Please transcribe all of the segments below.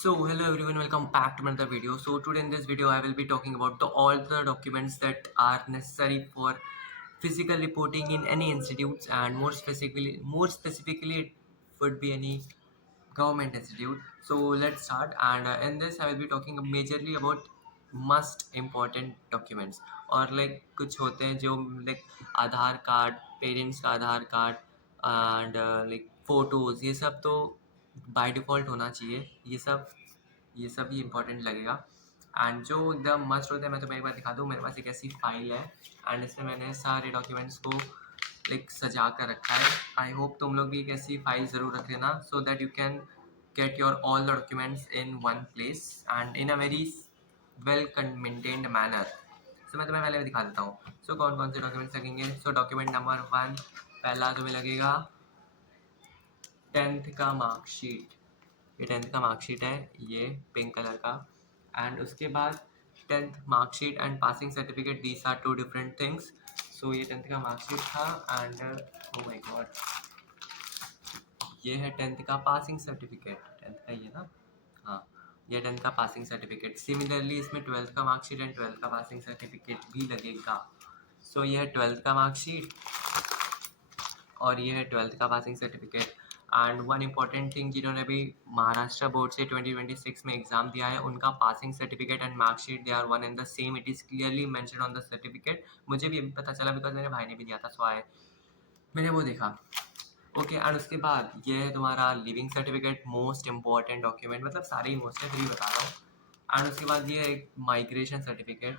Hello everyone, welcome back to another video. Today in this video I will be talking about all the documents that are necessary for physical reporting in any institutes, and more specifically it would be any government institute. So let's start, and in this I will be talking majorly about must important documents, और like कुछ होते हैं जो like आधार card, parents का आधार card and like photos, ये सब तो by default होना चाहिए। ये सब ही इम्पोर्टेंट लगेगा। एंड जो एकदम मस्ट होता है, मैं तुम्हें एक बार दिखा दूँ। मेरे पास एक ऐसी फ़ाइल है एंड इसमें मैंने सारे डॉक्यूमेंट्स को लाइक सजा कर रखा है। आई होप तुम लोग भी एक ऐसी फ़ाइल ज़रूर रख लेना, so that you can get your all the documents in one place and in a very well maintained manner. मैं तुम्हें पहले दिखा देता हूँ। कौन कौन से डॉक्यूमेंट्स लगेंगे। डॉक्यूमेंट नंबर 1, पहला तुम्हें लगेगा 10th का मार्कशीट। ये 10th का मार्कशीट है, ये पिंक कलर का। एंड उसके बाद 10th marksheet and passing certificate, these are two different things. ये 10th का मार्कशीट था एंड ओ माय गॉड, ये है 10th का पासिंग सर्टिफिकेट। 10th का ये ना, हाँ, ये 10th का पासिंग सर्टिफिकेट। सिमिलरली इसमें 12th का मार्कशीट एंड 12th का पासिंग सर्टिफिकेट भी लगेगा। ये है 12th का मार्कशीट और ये है 12th का passing certificate. And one important thing, जिन्होंने भी महाराष्ट्र बोर्ड से 2026 में एग्जाम दिया है, उनका passing certificate and marksheet they are one and the same. It is clearly mention on the certificate. मुझे भी अभी पता चला बिकॉज मेरे भाई ने भी दिया था, सो आए मैंने वो देखा। ओके, एंड उसके बाद ये है तुम्हारा leaving certificate, most important document, मतलब सारे ही मोस्ट है, फिर भी बता रहा हूँ। एंड उसके बाद ये एक माइग्रेशन सर्टिफिकेट,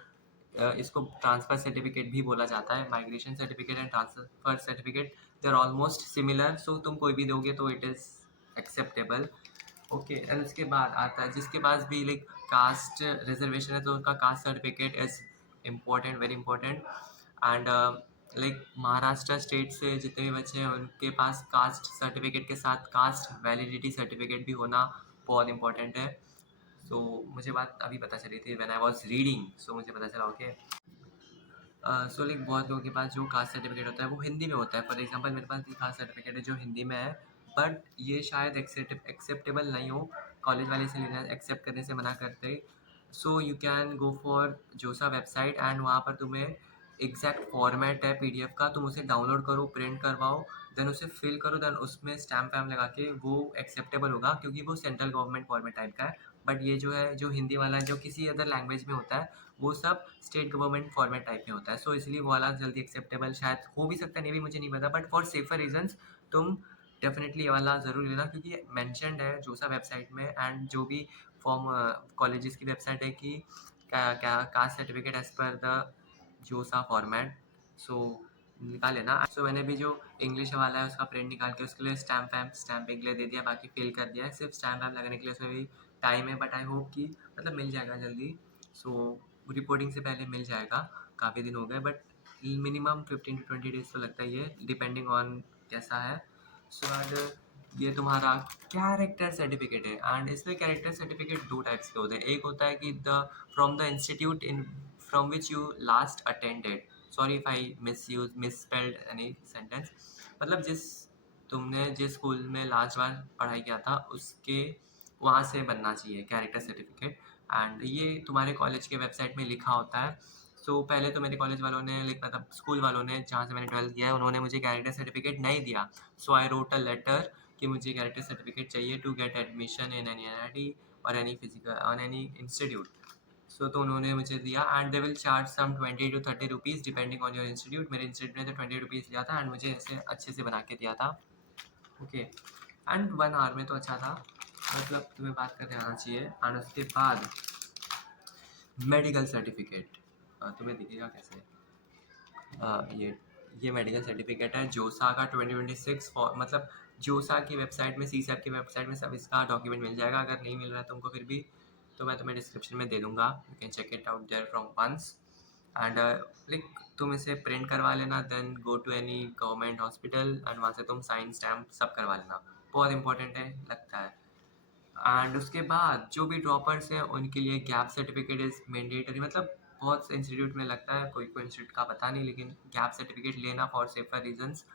इसको ट्रांसफ़र सर्टिफिकेट भी बोला जाता है। Migration certificate and transfer certificate they are almost similar, so तुम कोई भी दोगे तो it is acceptable. Okay, and उसके बाद आता है जिसके पास भी लाइक कास्ट रिजर्वेशन है, तो उसका caste certificate is important, very important. And like Maharashtra state से जितने भी बच्चे हैं उनके पास कास्ट सर्टिफिकेट के साथ कास्ट वैलिडिटी सर्टिफिकेट भी होना बहुत इंपॉर्टेंट है। मुझे बात अभी पता चली थी व्हेन आई वाज रीडिंग, मुझे पता चला। ओके, लाइक बहुत लोगों के पास जो कास्ट सर्टिफिकेट होता है वो हिंदी में होता है। फॉर एग्जांपल मेरे पास भी कास्ट सर्टिफिकेट है जो हिंदी में है, बट ये शायद एक्सेप्टेबल नहीं हो, कॉलेज वाले से लेना, एक्सेप्ट करने से मना करते। यू कैन गो फॉर जोसा वेबसाइट एंड वहाँ पर तुम्हें एग्जैक्ट फॉर्मेट है पीडीएफ का, तुम उसे डाउनलोड करो, प्रिंट करवाओ, देन उसे फिल करो, देन उसमें स्टैम्प वैम्प लगा के वो एक्सेप्टेबल होगा, क्योंकि वो सेंट्रल गवर्नमेंट फॉर्मेट टाइप का है। बट ये जो है, जो हिंदी वाला है, जो किसी अदर लैंग्वेज में होता है, वो सब स्टेट गवर्नमेंट फॉर्मेट टाइप में होता है। इसलिए वो वाला जल्दी एक्सेप्टेबल शायद हो भी सकता है, नहीं भी, मुझे नहीं पता। बट फॉर सेफर रीजंस तुम डेफिनेटली ये वाला ज़रूर लेना, क्योंकि मैंशनड है जोसा वेबसाइट में, एंड जो भी फॉर्म कॉलेजेस की वेबसाइट है कि क्या caste certificate as per the JoSAA format. निकाल लेना। मैंने भी जो इंग्लिश वाला है उसका प्रिंट निकाल के उसके लिए स्टैम्पिंग के लिए दे दिया, बाकी फिल कर दिया है। सिर्फ स्टैम्प वैम्प लगाने के लिए उसमें भी टाइम है, बट आई होप कि मतलब मिल जाएगा जल्दी। रिपोर्टिंग से पहले मिल जाएगा। काफ़ी दिन हो गए, बट मिनिमम 15 to 20 डेज़ तो लगता ही है, डिपेंडिंग ऑन कैसा है। एंड ये तुम्हारा कैरेक्टर सर्टिफिकेट है, एंड इसमें कैरेक्टर सर्टिफिकेट दो टाइप्स के होते हैं। एक होता है कि the from the institute in from which you last attended. Sorry if I misspelled any sentence. मतलब जिस स्कूल में लास्ट बार पढ़ाई किया था उसके वहाँ से बनना चाहिए कैरेक्टर सर्टिफिकेट। एंड ये तुम्हारे कॉलेज के वेबसाइट में लिखा होता है। पहले तो मेरे कॉलेज वालों ने मतलब स्कूल वालों ने, जहाँ से मैंने 12th किया है, उन्होंने मुझे कैरेक्टर सर्टिफिकेट नहीं दिया। आई रोट अ लेटर कि मुझे कैरेक्टर सर्टिफिकेट चाहिए to get admission in any NIT और any physical on any institute. तो उन्होंने मुझे दिया, and they will charge some 20 to 30 rupees depending on your institute. मेरे इंस्टीट्यूट ने तो 20 रुपीज़ लिया था, एंड मुझे ऐसे अच्छे से बना के दिया था। ओके, एंड 1 आवर में तो अच्छा था, मतलब तुम्हें बात करके आना चाहिए। एंड उसके बाद मेडिकल सर्टिफिकेट तुम्हें दिखेगा कैसे। ये मेडिकल सर्टिफिकेट है जोसा का 2026 मतलब जोसा की वेबसाइट में, सीसैप की वेबसाइट में सब इसका डॉक्यूमेंट मिल जाएगा। अगर नहीं मिल रहा है तुमको फिर भी, तो मैं तुम्हें डिस्क्रिप्शन में दे दूँगा, you can check it out there from once. And like तुम इसे प्रिंट करवा लेना, then go to any government hospital एंड वहाँ से तुम साइन स्टैम्प सब करवा लेना। बहुत इंपॉर्टेंट है लगता है। एंड उसके बाद जो भी ड्रॉपर्स हैं उनके लिए गैप सर्टिफिकेट इज़ मैंडेटरी। मतलब बहुत से इंस्टीट्यूट में लगता है, कोई कोई इंस्टीट्यूट का पता नहीं, लेकिन गैप सर्टिफिकेट लेना फॉर सेफर रीजंस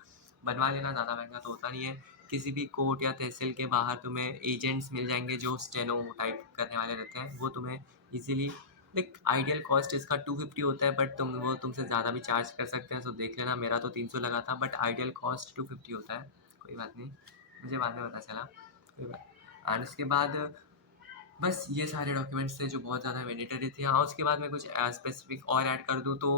बनवा लेना, ज़्यादा महंगा तो होता नहीं है। किसी भी कोर्ट या तहसील के बाहर तुम्हें एजेंट्स मिल जाएंगे जो स्टेनो टाइप करने वाले रहते हैं, वो तुम्हें इजीली लाइक आइडियल कॉस्ट इसका 250 होता है, बट वो तुमसे ज़्यादा भी चार्ज कर सकते हैं, सो देख लेना। मेरा तो 300 लगा था, बट आइडियल कॉस्ट 250 होता है। कोई बात नहीं, मुझे बाद में पता चला। कोई बात। एंड उसके बाद बस ये सारे डॉक्यूमेंट्स थे जो बहुत ज़्यादा मैंडेटरी थे। हाँ, उसके बाद मैं कुछ स्पेसिफिक और ऐड कर दूँ तो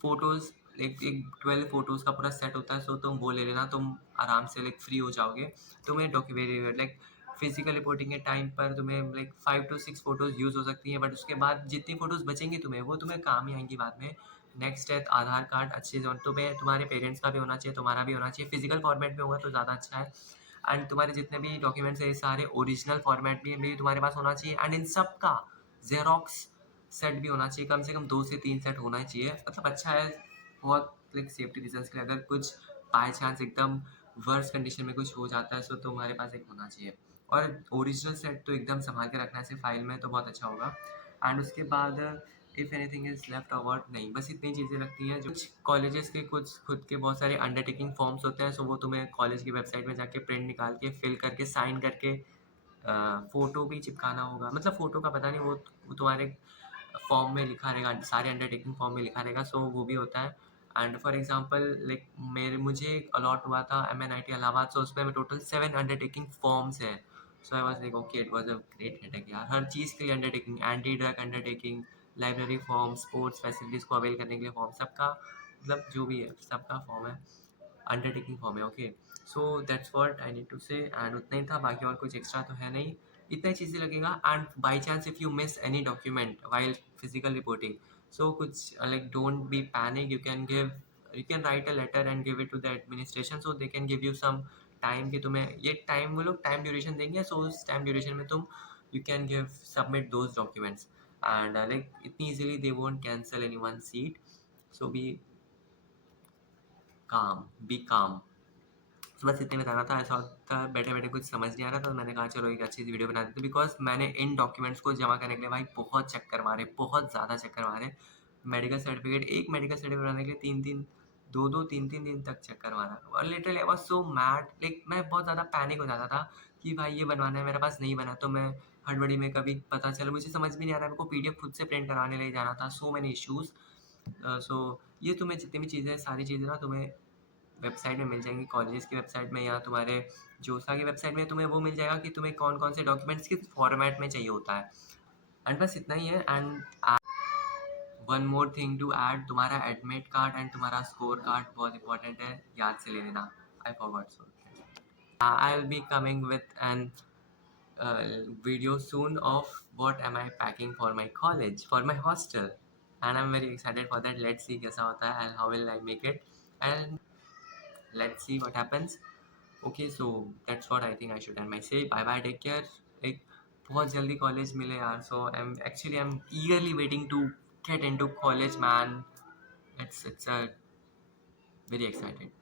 फ़ोटोज़, एक 12 फ़ोटोज़ का पूरा सेट होता है, सो तुम वो ले लेना, तुम आराम से लाइक फ्री हो जाओगे। तुम्हें डॉक्यूमेंट लाइक फिजिकल रिपोर्टिंग के टाइम पर तुम्हें लाइक 5 to 6 फ़ोटोज़ यूज़ हो सकती हैं, बट उसके बाद जितनी फ़ोटोज़ बचेंगी तुम्हें, वो तुम्हें काम ही आएंगी बाद में। नेक्स्ट है आधार कार्ड, अच्छे से तुम्हें तुम्हारे पेरेंट्स का भी होना चाहिए, तुम्हारा भी होना चाहिए। फिजिकल फॉर्मेट में होगा तो ज़्यादा अच्छा है। एंड तुम्हारे जितने भी डॉक्यूमेंट्स हैं सारे ओरिजिनल फॉर्मेट में भी तुम्हारे पास होना चाहिए। एंड इन सब का जेरोक्स सेट भी होना चाहिए, कम से कम 2 से 3 सेट होना ही चाहिए। मतलब अच्छा है बहुत, लाइक सेफ्टी रीजंस के लिए, अगर कुछ बाय चांस एकदम वर्स्ट कंडीशन में कुछ हो जाता है सो तुम्हारे पास एक होना चाहिए। और ओरिजिनल सेट तो एकदम संभाल के रखना है ऐसे फाइल में, तो बहुत अच्छा होगा। एंड उसके बाद if anything is left over, नहीं बस इतनी चीज़ें लगती हैं। जो कुछ कॉलेजेस के कुछ खुद के बहुत सारे अंडरटेकिंग फॉर्म्स होते हैं, सो वो तुम्हें कॉलेज की वेबसाइट में जाके प्रिंट निकाल के फिल करके साइन करके फ़ोटो भी चिपकाना होगा। मतलब फ़ोटो का पता नहीं, वो तुम्हारे फॉर्म में लिखा रहेगा, सारे अंडरटेकिंग फॉर्म में लिखा रहेगा, सो वो भी होता है। एंड फॉर एग्जांपल लाइक मुझे अलॉट हुआ था MNIT इलाहाबाद, सो उसमें टोटल 7 अंडरटेकिंग फॉर्म्स है। So I was like okay, it was a great headache यार, हर चीज़ के लिए undertaking, anti drug undertaking, library form, sports facilities को अवेल करने के लिए फॉर्म, सबका मतलब जो भी है सबका फॉर्म है, अंडरटेकिंग फॉर्म है। Okay, so that's what I need to say. And उतना ही था, बाकी और कुछ एक्स्ट्रा तो है नहीं, इतना ही चीज़ें लगेगा। And by chance if you miss any document while physical reporting, so कुछ like don't be panic, you can write a letter and give it to the administration, so they can give you some time कि तुम्हें ये time, वो लोग time duration देंगे, सो उस time duration में तुम you can give submit those documents. And like इतनी easily they won't cancel any one seat, so be calm. तो बस इतने बताना था। ऐसा होता बैठे बैठे कुछ समझ नहीं आ रहा था, तो मैंने कहा चलो एक अच्छी सी वीडियो बना देते, बिकॉज मैंने इन डॉक्यूमेंट्स को जमा करने के लिए भाई बहुत चक्कर मारे, बहुत ज़्यादा चक्कर मारे। मेडिकल सर्टिफिकेट, एक मेडिकल सर्टिफिकेट बनाने के लिए 3-3, 2-2, 3-3 दिन तक चक्कर मारा। और literally I was so mad, like मैं बहुत ज़्यादा पैनिक हो जाता था कि भाई ये बनवाना है, मेरे पास नहीं बना, तो मैं हड़बड़ी में कभी पता चला, मुझे समझ भी नहीं आ रहा, मेरे को PDF खुद से प्रिंट कराने ले जाना था, सो मैनी इश्यूज़। सो ये तुम्हें जितनी भी चीज़ें, सारी चीज़ें ना तुम्हें वेबसाइट में मिल जाएंगी, कॉलेज की वेबसाइट में या तुम्हारे जोसा की वेबसाइट में, तुम्हें वो मिल जाएगा कि तुम्हें कौन कौन से डॉक्यूमेंट्स किस फॉर्मेट में चाहिए होता है। एंड बस इतना ही है। And one more thing to add, तुम्हारा एडमिट कार्ड एंड तुम्हारा स्कोर कार्ड बहुत इंपॉर्टेंट है, याद से ले लेना। I forgot, so I will be coming with an video soon of what am I packing for my college, for my hostel, and I'm very excited for that. Let's see कैसा होता है and how will I make it, and let's see what happens. Okay, so that's what I think I should end my say. Bye bye, take care. एक बहुत जल्दी college मिले यार, so I'm eagerly waiting to get into college, man. It's a very excited.